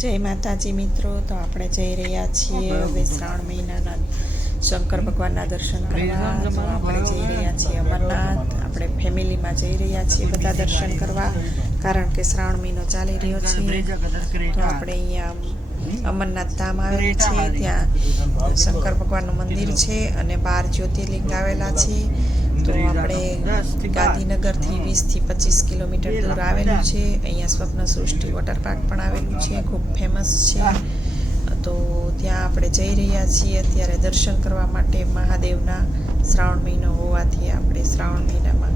જય માતાજી મિત્રો, તો આપણે જઈ રહ્યા છીએ હવે શ્રાવણ મહિનાના શંકર ભગવાનના દર્શન કરવા. તો આપણે જઈ રહ્યા છીએ અમરનાથ. આપણે ફેમિલીમાં જઈ રહ્યા છીએ બધા દર્શન કરવા, કારણ કે શ્રાવણ મહિનો ચાલી રહ્યો છે. તો આપણે અહીંયા અમરનાથ ધામ આવેલું છે, ત્યાં શંકર ભગવાનનું મંદિર છે અને 12 જ્યોતિર્લિંગ આવેલા છે. તો આપણે ગાંધીનગરથી 20 થી 25 કિલોમીટર દૂર આવેલું છે. અહીંયા સ્વપ્ન સૃષ્ટિ વોટર પાર્ક પણ આવેલું છે, ખૂબ ફેમસ છે. તો ત્યાં આપણે જઈ રહ્યા છીએ અત્યારે દર્શન કરવા માટે મહાદેવના. શ્રાવણ મહિનો હોવાથી આપણે શ્રાવણ મહિનામાં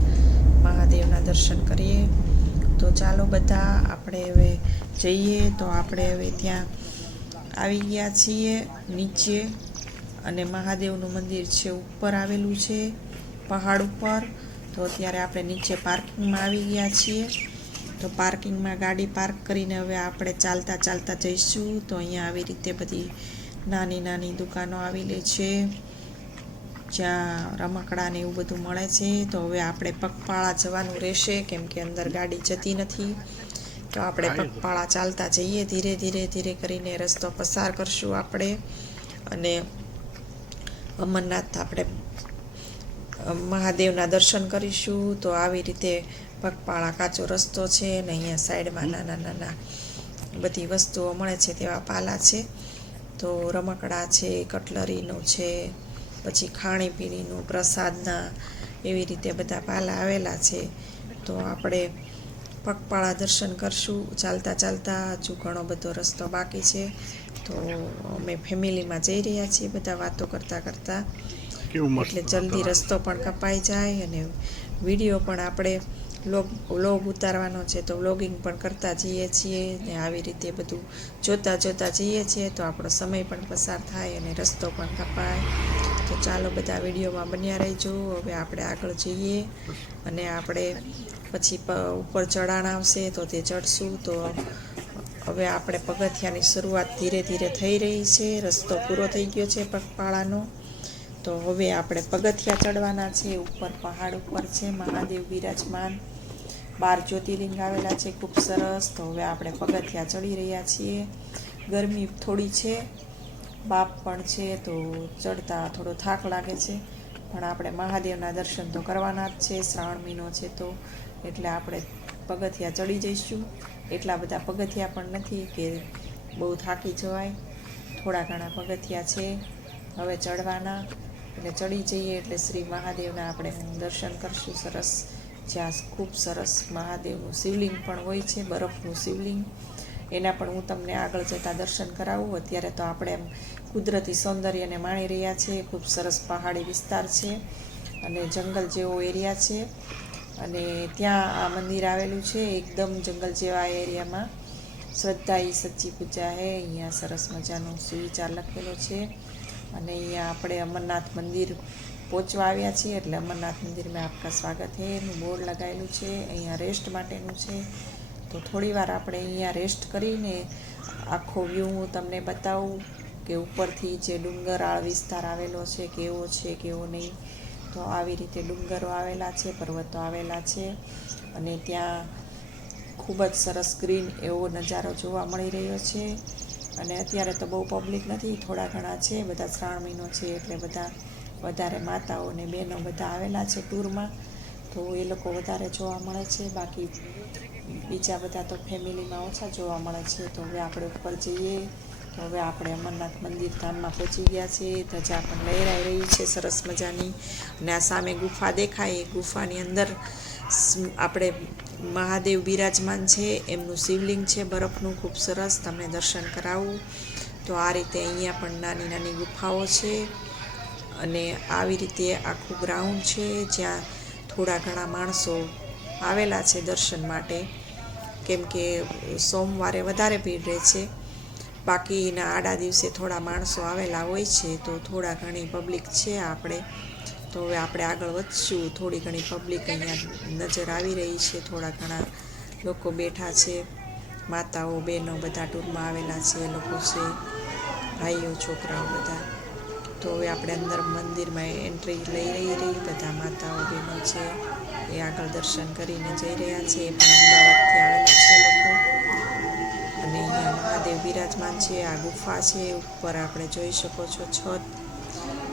મહાદેવના દર્શન કરીએ. તો ચાલો બધા આપણે હવે જઈએ. તો આપણે હવે ત્યાં આવી ગયા છીએ નીચે, અને મહાદેવનું મંદિર છે ઉપર આવેલું છે પહાડ ઉપર. તો અત્યારે આપણે નીચે પાર્કિંગમાં આવી ગયા છીએ. તો પાર્કિંગમાં ગાડી પાર્ક કરીને હવે આપણે ચાલતા ચાલતા જઈશું. તો અહીંયા આવી રીતે બધી નાની નાની દુકાનો આવેલી છે, જ્યાં રમકડા ને એવું બધું મળે છે. તો હવે આપણે પગપાળા જવાનું રહેશે, કેમ કે અંદર ગાડી જતી નથી. તો આપણે પગપાળા ચાલતા જઈએ, ધીરે ધીરે ધીરે કરીને રસ્તો પસાર કરશું આપણે. અને અમરનાથ આપણે મહાદેવના દર્શન કરીશું. તો આવી રીતે પગપાળા કાચો રસ્તો છે, અને અહીંયા સાઈડમાં નાના નાના બધી વસ્તુઓ મળે છે તેવા પાલા છે. તો રમકડા છે, કટલરીનું છે, પછી ખાણીપીણીનું, પ્રસાદના, એવી રીતે બધા પાલા આવેલા છે. તો આપણે પગપાળા દર્શન કરશું ચાલતા ચાલતા. હજુ ઘણો બધો રસ્તો બાકી છે. તો અમે ફેમિલીમાં જઈ રહ્યા છીએ બધા વાતો કરતાં કરતાં, એટલે જલ્દી રસ્તો પણ કપાઈ જાય અને વિડીયો પણ આપણે વ્લોગ ઉતારવાનો છે, તો વ્લોગિંગ પણ કરતા જઈએ છીએ ને આવી રીતે બધું જોતા જોતા જઈએ છીએ. તો આપણો સમય પણ પસાર થાય અને રસ્તો પણ કપાય. તો ચાલો બધા વિડીયોમાં બન્યા રહેજો. હવે આપણે આગળ જઈએ અને આપણે પછી ઉપર ચઢાણ આવશે તો તે ચડશું. તો હવે આપણે પગથિયાની શરૂઆત ધીરે ધીરે થઈ રહી છે. રસ્તો પૂરો થઈ ગયો છે પગપાળાનો. તો હવે આપણે પગથિયા ચડવાના છે. ઉપર પહાડ ઉપર છે મહાદેવ બિરાજમાન, 12 જ્યોતિર્લિંગ આવેલા છે, ખૂબ સરસ. તો હવે આપણે પગથિયા ચડી રહ્યા છીએ. ગરમી થોડી છે, બાપ પણ છે, તો ચડતા થોડો થાક લાગે છે, પણ આપણે મહાદેવના દર્શન તો કરવાના જ છે. શ્રાવણ મહિનો છે તો એટલે આપણે પગથિયા ચડી જઈશું. એટલા બધા પગથિયા પણ નથી કે બહુ થાકી જવાય, થોડા ઘણા પગથિયા છે હવે ચડવાના. એટલે ચડી જઈએ એટલે શ્રી મહાદેવના આપણે દર્શન કરશું સરસ, જ્યાં ખૂબ સરસ મહાદેવનું શિવલિંગ પણ હોય છે, બરફનું શિવલિંગ. એના પણ હું તમને આગળ જતાં દર્શન કરાવું. અત્યારે તો આપણે એમ કુદરતી સૌંદર્યને માણી રહ્યા છીએ. ખૂબ સરસ પહાડી વિસ્તાર છે અને જંગલ જેવો એરિયા છે. અને ત્યાં આ મંદિર આવેલું છે એકદમ જંગલ જેવા એરિયામાં. શ્રદ્ધા ઈ સચ્ચી પૂજા હે. અહીંયા સરસ મજાનો સુવિચાર લખેલો છે. અને અહીંયા આપણે અમરનાથ મંદિર પહોંચવા આવ્યા છીએ, એટલે અમરનાથ મંદિર મેં આપકા સ્વાગત હે એનું બોર્ડ લગાવેલું છે. અહીંયા રેસ્ટ માટેનું છે. તો થોડી વાર આપણે અહીંયા રેસ્ટ કરીને આખો વ્યૂ હું તમને બતાવું કે ઉપરથી જે ડુંગરાળ વિસ્તાર આવેલો છે કેવો છે કેવો નહીં. તો આવી રીતે ડુંગરો આવેલા છે, પર્વતો આવેલા છે, અને ત્યાં ખૂબ જ સરસ ગ્રીન એવો નજારો જોવા મળી રહ્યો છે. અને અત્યારે તો બહુ પબ્લિક નથી, થોડા ઘણા છે. બધા શ્રાવણ મહિનો છે એટલે બધા વધારે માતાઓ ને બહેનો બધા આવેલા છે ટૂરમાં, તો એ લોકો વધારે જોવા મળે છે. બાકી બીજા બધા તો ફેમિલીમાં ઓછા જોવા મળે છે. તો હવે આપણે ઉપર જઈએ. તો હવે આપણે અમરનાથ મંદિર ધામમાં પહોંચી ગયા છીએ. ધજા પણ લહેરાઈ રહી છે સરસ મજાની. અને આ સામે ગુફા દેખાય, એ ગુફાની અંદર આપણે મહાદેવ બિરાજમાન છે, એમનું શિવલિંગ છે બરફનું, ખૂબ સરસ. તમને દર્શન કરાવું. તો આ રીતે અહીંયા પણ નાની નાની ગુફાઓ છે, અને આવી રીતે આખું ગ્રાઉન્ડ છે જ્યાં થોડા ઘણા માણસો આવેલા છે દર્શન માટે, કેમ કે સોમવારે વધારે ભીડ રહે છે. બાકીના આડા દિવસે થોડા માણસો આવેલા હોય છે, તો થોડા ઘણી પબ્લિક છે આપણે. તો હવે આપણે આગળ વધશું. થોડી ઘણી પબ્લિક અહીંયા નજર આવી રહી છે, થોડા ઘણા લોકો બેઠા છે, માતાઓ બહેનો બધા ટૂરમાં આવેલા છે, એ લોકો છે, ભાઈઓ છોકરાઓ બધા. તો હવે આપણે અંદર મંદિરમાં એન્ટ્રી લઈ રહી બધા માતાઓ બહેનો છે એ આગળ દર્શન કરીને જઈ રહ્યા છે. એ પણ અમદાવાદથી આવેલા છે લોકો. અને અહીંયા મહાદેવ બિરાજમાન છે. આ ગુફા છે, ઉપર આપણે જોઈ શકો છો છત,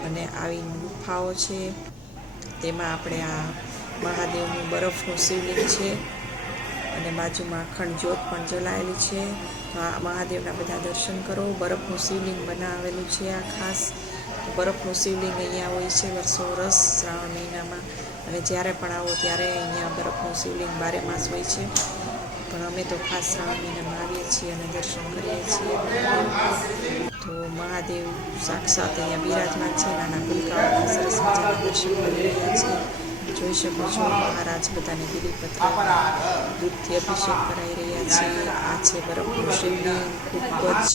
અને આવી ગુફાઓ છે. તેમાં આપણે આ મહાદેવનું બરફનું શિવલિંગ છે, અને બાજુમાં અખંડ જ્યોત પણ જલાયેલી છે. તો આ મહાદેવના બધા દર્શન કરો. બરફનું શિવલિંગ બનાવેલું છે આ ખાસ. તો બરફનું શિવલિંગ અહીંયા હોય છે વર્ષો વર્ષ શ્રાવણ મહિનામાં, અને જ્યારે પણ આવો ત્યારે અહીંયા બરફનું શિવલિંગ 12 માસ હોય છે. પણ અમે તો ખાસ શ્રાવણ મહિનામાં આવીએ છીએ અને દર્શન કરીએ છીએ. તો મહાદેવ સાક્ષાત અહીંયા બિરાજમાન છે. નાના ભૂલકાઓના સરસ મજાના દર્શન કરી રહ્યા છે. જોઈ શકો છો મહારાજ બધાને બીલીપત્ર દૂધથી અભિષેક કરાવી રહ્યા છે. આ છે બરફનું શિવલિંગ, ખૂબ જ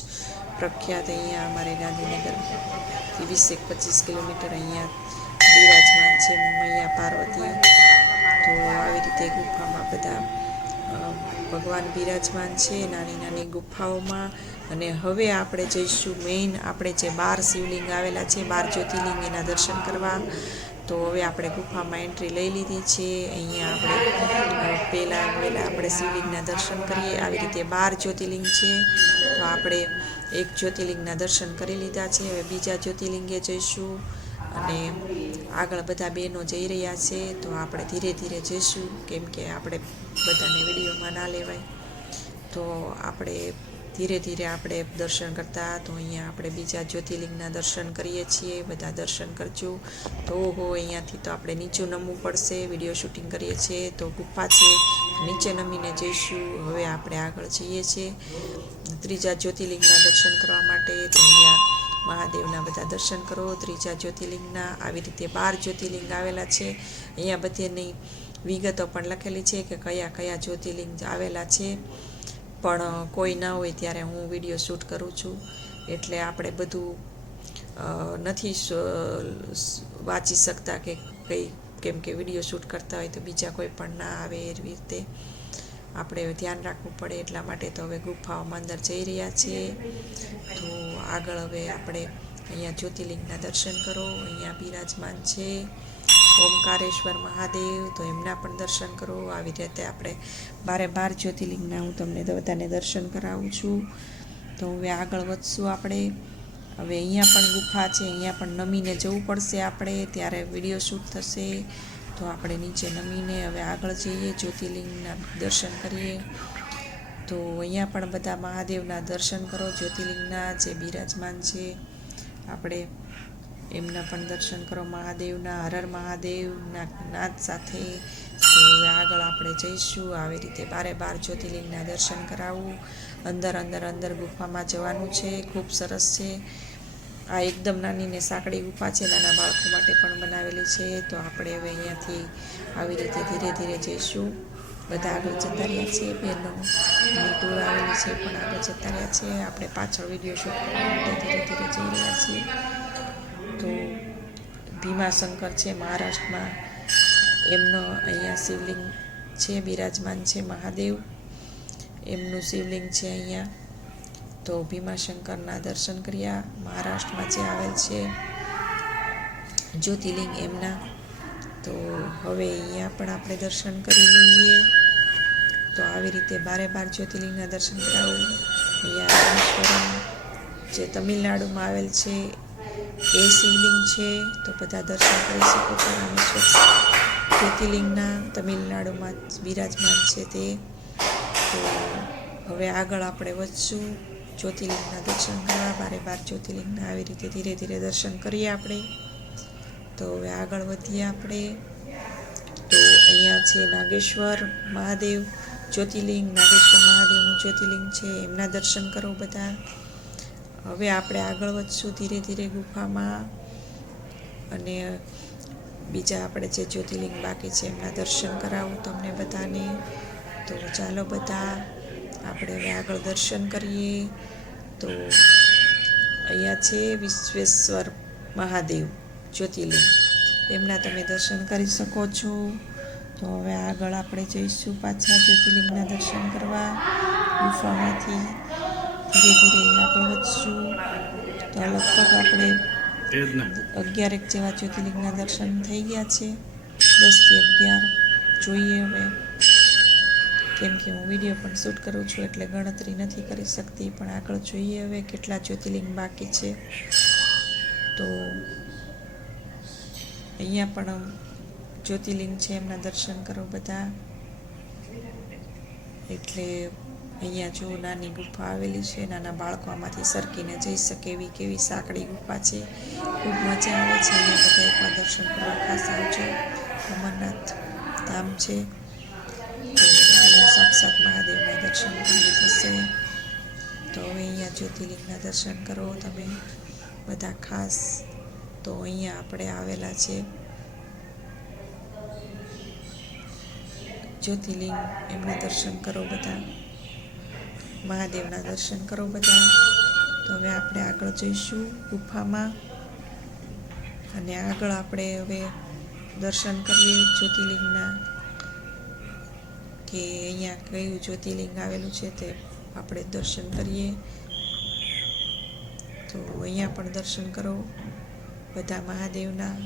પ્રખ્યાત. અહીંયા અમારે ગાંધીનગરથી 20-25 કિલોમીટર અહીંયા બિરાજમાન છે મૈયા પાર્વતી. તો આવી રીતે ગુફામાં બધા ભગવાન બિરાજમાન છે, નાની નાની ગુફાઓમાં. અને હવે આપણે જઈશું મેઇન, આપણે જે 12 શિવલિંગ આવેલા છે, 12 જ્યોતિર્લિંગ, એના દર્શન કરવા. તો હવે આપણે ગુફામાં એન્ટ્રી લઈ લીધી છે. અહીંયા આપણે પહેલાં આપણે શિવલિંગના દર્શન કરીએ. આવી રીતે 12 જ્યોતિર્લિંગ છે. તો આપણે એક જ્યોતિર્લિંગના દર્શન કરી લીધા છે. હવે બીજા જ્યોતિર્લિંગે જઈશું, અને આગળ બધા બહેનો જઈ રહ્યા છે. તો આપણે ધીરે ધીરે જઈશું, કેમ કે આપણે બધાને વિડીયોમાં ના લેવાય. તો આપણે ધીરે ધીરે આપણે દર્શન કરતા. તો અહીંયા આપણે બીજા જ્યોતિર્લિંગના દર્શન કરીએ છીએ. બધા દર્શન કરજો. તો અહીંયાથી તો આપણે નીચું નમવું પડશે, વિડીયો શૂટિંગ કરીએ છીએ. તો ગુફા છે, નીચે નમીને જઈશું. હવે આપણે આગળ જઈએ છીએ ત્રીજા જ્યોતિર્લિંગના દર્શન કરવા માટે. તો અહીંયા મહાદેવના બધા દર્શન કરો ત્રીજા જ્યોતિર્લિંગના. આવી રીતે 12 જ્યોતિર્લિંગ આવેલા છે. અહીંયા બધીની વિગતો પણ લખેલી છે કે કયા કયા જ્યોતિર્લિંગ આવેલા છે. પણ કોઈ ના હોય ત્યારે હું વિડીયો શૂટ કરું છું, એટલે આપણે બધું નથી વાંચી શકતા કે કેમ કે વિડીયો શૂટ કરતા હોય તો બીજા કોઈ પણ ના આવે. એ રીતે આપણે ધ્યાન રાખવું પડે. એટલા માટે તો હવે ગુફાઓમાં અંદર જઈ રહ્યા છીએ. તો આગળ હવે આપણે અહીંયા જ્યોતિર્લિંગના દર્શન કરો. અહીંયા બિરાજમાન છે ઓમકારેશ્વર મહાદેવ, તો એમના પણ દર્શન કરો. આવી રીતે આપણે 12 જ્યોતિર્લિંગના હું તમને બધાને દર્શન કરાવું છું. તો હવે આગળ વધશું આપણે. હવે અહીંયા પણ ગુફા છે, અહીંયા પણ નમીને જવું પડશે આપણે, ત્યારે વિડીયો શૂટ થશે. તો આપણે નીચે નમીને હવે આગળ જઈએ, જ્યોતિર્લિંગના દર્શન કરીએ. તો અહીંયા પણ બધા મહાદેવના દર્શન કરો, જ્યોતિર્લિંગના જે બિરાજમાન છે આપણે એમના પણ દર્શન કરો મહાદેવના. હર મહાદેવના નાદ સાથે. તો હવે આગળ આપણે જઈશું. આવી રીતે 12 જ્યોતિર્લિંગના દર્શન કરાવવું. અંદર ગુફામાં જવાનું છે. ખૂબ સરસ છે. આ એકદમ નાની ને સાંકડી ગુફા છે, નાના બાળકો માટે પણ બનાવેલી છે. તો આપણે હવે અહીંયાથી આવી રીતે ધીરે ધીરે જઈશું. બધા આગળ જતા રહ્યા છે. બહેનો ટૂર આવેલી છે પણ આગળ જતા રહ્યા છે. આપણે પાછળ વિડીયો શૂટ કરવા માટે ધીરે ધીરે જઈ રહ્યા છીએ. તો ભીમાશંકર છે મહારાષ્ટ્રમાં, એમનો અહીંયા શિવલિંગ છે, બિરાજમાન છે મહાદેવ, એમનું શિવલિંગ છે અહીંયા. તો ભીમાશંકરના દર્શન કર્યા. મહારાષ્ટ્રમાં જે આવેલ છે જ્યોતિર્લિંગ એમના. તો હવે અહીંયા પણ આપણે દર્શન કરી લઈએ. તો આવી રીતે 12 જ્યોતિર્લિંગના દર્શન કરાવું. અહીંયા રામેશ્વરમ જે તમિલનાડુમાં આવેલ છે એ શિવલિંગ છે. તો બધા દર્શન કરી શકો છો. રામેશ્વર જ્યોતિર્લિંગના તમિલનાડુમાં બિરાજમાન છે તે. તો હવે આગળ આપણે વધશું જ્યોતિર્લિંગના દર્શન કરવા. 12 જ્યોતિર્લિંગના આવી રીતે ધીરે ધીરે દર્શન કરીએ આપણે. તો હવે આગળ વધીએ આપણે. તો અહીંયા છે નાગેશ્વર મહાદેવ જ્યોતિર્લિંગ. નાગેશ્વર મહાદેવનું જ્યોતિર્લિંગ છે, એમના દર્શન કરો બધા. હવે આપણે આગળ વધશું ધીરે ધીરે ગુફામાં, અને બીજા આપણે જે જ્યોતિર્લિંગ બાકી છે એમના દર્શન કરાવું તમને બધાને. તો ચાલો બધા આપણે હવે આગળ દર્શન કરીએ. તો અહીંયા છે વિશ્વેશ્વર મહાદેવ જ્યોતિર્લિંગ, એમના તમે દર્શન કરી શકો છો. તો હવે આગળ આપણે જઈશું પાછા જ્યોતિર્લિંગના દર્શન કરવા. ગુફામાંથી ધીરે ધીરે આગળ વધશું. તો લગભગ આપણે 11 જેવા જ્યોતિર્લિંગના દર્શન થઈ ગયા છે. 10 થી 11 જોઈએ હવે. કેમ કે હું વિડીયો પણ શૂટ કરું છું એટલે ગણતરી નથી કરી શકતી. પણ આગળ જોઈએ હવે કેટલા જ્યોતિર્લિંગ બાકી છે. તો અહીંયા પણ જ્યોતિર્લિંગ છે, એમના દર્શન કરો બધા. એટલે અહીંયા જો નાની ગુફા આવેલી છે, નાના બાળકો આમાંથી સરકીને જઈ શકે એવી કેવી સાંકડી ગુફા છે. ખૂબ મજા આવે છે. અહીંયા બધા એકવાર દર્શન કરવા ખાસ આવજો. અમરનાથ ધામ છે, તો અહીંયા સાક્ષાત મહાદેવના દર્શન પૂરું થશે. તો હવે અહીંયા જ્યોતિર્લિંગના દર્શન કરો તમે બધા ખાસ. તો અહીંયા આપણે આવેલા છે જ્યોતિર્લિંગ, એમના દર્શન કરો બધા, મહાદેવના દર્શન કરો બધા. તો હવે આપણે આગળ જઈશું ગુફામાં, અને આગળ આપણે હવે દર્શન કરીએ જ્યોતિર્લિંગના, કે અહીંયા કયું જ્યોતિર્લિંગ આવેલું છે તે આપણે દર્શન કરીએ. તો અહીંયા પણ દર્શન કરો બધા મહાદેવના.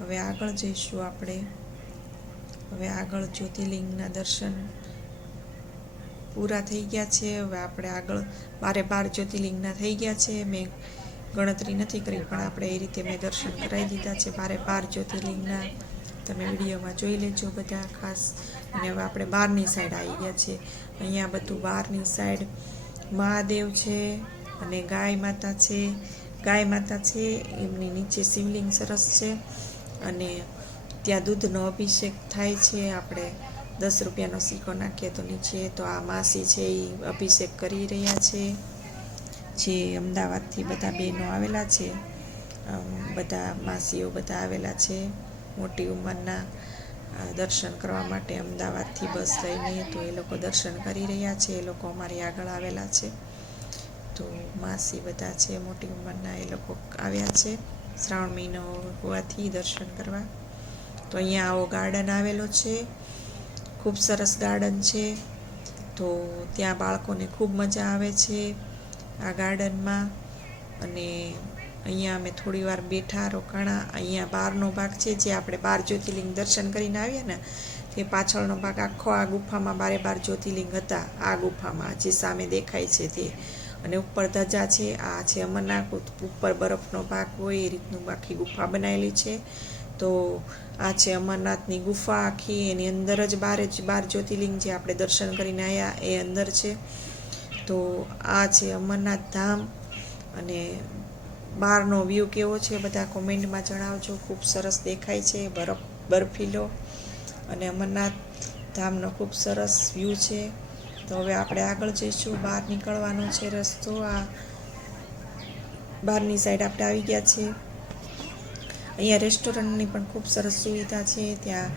હવે આગળ જઈશું આપણે. હવે આગળ જ્યોતિર્લિંગના દર્શન પૂરા થઈ ગયા છે. હવે આપણે આગળ 12 જ્યોતિર્લિંગના થઈ ગયા છે. મેં ગણતરી નથી કરી, પણ આપણે એ રીતે મેં દર્શન કરાવી દીધા છે 12 જ્યોતિર્લિંગના. તમે વિડીયોમાં જોઈ લેજો બધા ખાસ. અને હવે આપણે બહારની સાઈડ આવી ગયા છે. અહીંયા બધું બહારની સાઈડ મહાદેવ છે અને ગાય માતા છે. ગાય માતા છે, એમની નીચે શિવલિંગ સરસ છે, અને ત્યાં દૂધનો અભિષેક થાય છે. આપણે 10 રૂપિયાનો સિક્કો નાખીએ તો નીચે, તો આ માસી છે એ અભિષેક કરી રહ્યા છે. જે અમદાવાદથી બધા બહેનો આવેલા છે, બધા માસીઓ બધા આવેલા છે મોટી ઉંમરના, દર્શન કરવા માટે અમદાવાદથી બસ લઈને. તો એ લોકો દર્શન કરી રહ્યા છે. એ લોકો અમારી આગળ આવેલા છે. તો માસી બધા છે મોટી ઉંમરના, એ લોકો આવ્યા છે શ્રાવણ મહિનો હોવાથી દર્શન કરવા. તો અહીંયા આવો ગાર્ડન આવેલો છે, ખૂબ સરસ ગાર્ડન છે. તો ત્યાં બાળકોને ખૂબ મજા આવે છે આ ગાર્ડનમાં. અને અહીંયા અમે થોડી વાર બેઠા રોકાણા. અહીંયા બહારનો ભાગ છે, જે આપણે 12 જ્યોતિર્લિંગ દર્શન કરીને આવ્યા ને, તે પાછળનો ભાગ આખો આ ગુફામાં 12 જ્યોતિર્લિંગ હતા આ ગુફામાં, જે સામે દેખાય છે તે. અને ઉપર ધજા છે, આ છે અમરનાથ. ઉપર બરફનો ભાગ હોય એ રીતનું આખી ગુફા બનાવેલી છે. તો આ છે અમરનાથની ગુફા આખી, એની અંદર જ 12 જ્યોતિર્લિંગ જે આપણે દર્શન કરીને આવ્યા એ અંદર છે. તો આ છે અમરનાથ ધામ. અને બહારનો વ્યૂ કેવો છે બધા કોમેન્ટમાં જણાવજો. ખૂબ સરસ દેખાય છે, બરફીલો, અને અમરનાથ ધામનો ખૂબ સરસ વ્યૂ છે. તો હવે આપણે આગળ જઈશું. બહાર નીકળવાનો છે રસ્તો. આ બહારની સાઈડ આપણે આવી ગયા છે. અહીંયા રેસ્ટોરન્ટની પણ ખૂબ સરસ સુવિધા છે. ત્યાં